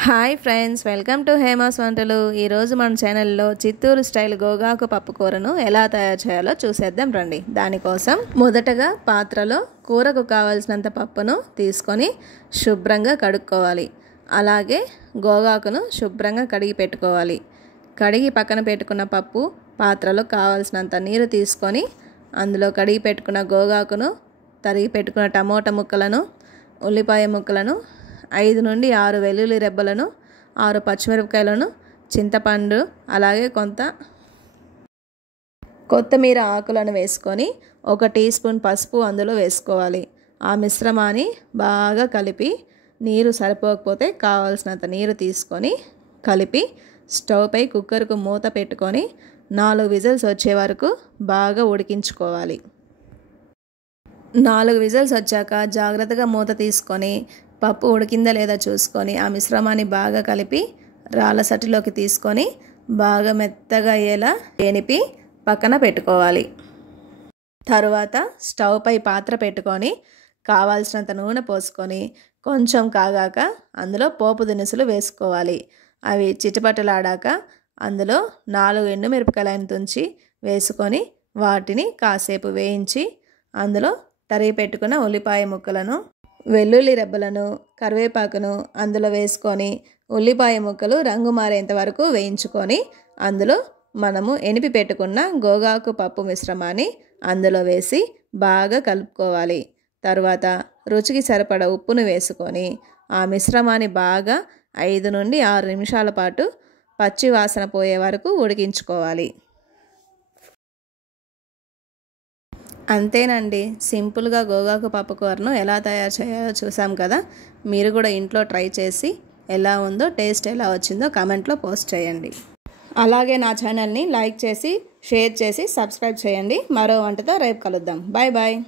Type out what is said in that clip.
Hi friends, welcome to Hema's వంటలు. ఈరోజు మన ఛానల్లో చిత్తూరు స్టైల్ గోగాకు పప్పు కూరను ఎలా తయారు చేయాలో చూసేద్దాం రండి. దానికోసం మొదటగా పాత్రలో కూరకు కావాల్సినంత పప్పును తీసుకొని శుభ్రంగా కడుక్కోవాలి. అలాగే గోగాకును శుభ్రంగా కడిగి పెట్టుకోవాలి. కడిగి పక్కన పెట్టుకున్న పప్పు పాత్రలో కావాల్సినంత నీరు తీసుకొని అందులో కడిగి పెట్టుకున్న గోగాకును, తరిగి పెట్టుకున్న టమోటా ముక్కలను, ఉల్లిపాయ ముక్కలను, 5 నుండి 6 వెల్లుల్లి రెబ్బలను, 6 పచ్చిమిరపకాయలను, చింతపండు, అలాగే కొంత కొత్తిమీర ఆకులను వేసుకొని 1 టీ స్పూన్ పసుపు అందులో వేసుకోవాలి. ఆ మిశ్రమాన్ని బాగా కలిపి నీరు సరిపోకపోతే కావాల్సినంత నీరు తీసుకొని కలిపి స్టవ్ పై కుక్కర్కు మూత పెట్టుకొని 4 విజిల్స్ వచ్చే వరకు బాగా ఉడికించుకోవాలి. 4 విజిల్స్ వచ్చాక జాగ్రత్తగా మూత తీసుకొని పప్పు ఉడికిందా లేదా చూసుకొని ఆ మిశ్రమాన్ని బాగా కలిపి రాళ్ళ సటిలోకి తీసుకొని బాగా మెత్తగా అయ్యేలా ఎనిపి పక్కన పెట్టుకోవాలి. తరువాత స్టవ్ పై పాత్ర పెట్టుకొని కావాల్సినంత నూనె పోసుకొని కొంచెం కాగాక అందులో పోపు దినుసులు వేసుకోవాలి. అవి చిటపటలాడాక అందులో 4 ఎండుమిరపకాయలను తుంచి వేసుకొని వాటిని కాసేపు వేయించి అందులో తరిగి పెట్టుకున్న ఉల్లిపాయ ముక్కలను, వెల్లుల్లి రెబ్బలను, కరివేపాకును అందులో వేసుకొని ఉల్లిపాయ ముక్కలు రంగు మారేంత వరకు వేయించుకొని అందులో మనము ఎనిపి పెట్టుకున్న గోగాకు పప్పు మిశ్రమాన్ని అందులో వేసి బాగా కలుపుకోవాలి. తర్వాత రుచికి సరిపడ ఉప్పును వేసుకొని ఆ మిశ్రమాన్ని బాగా 5 నుండి 6 నిమిషాల పాటు పచ్చి వాసన పోయే వరకు ఉడికించుకోవాలి. అంతేనండి, సింపుల్గా గోగాకు పప్పు కూరను ఎలా తయారు చేయాలో చూసాం కదా. మీరు కూడా ఇంట్లో ట్రై చేసి ఎలా ఉందో, టేస్ట్ ఎలా వచ్చిందో కామెంట్లో పోస్ట్ చేయండి. అలాగే నా ఛానల్ని లైక్ చేసి, షేర్ చేసి, సబ్స్క్రైబ్ చేయండి. మరో వంటతో రేపు కలుద్దాం. Bye bye.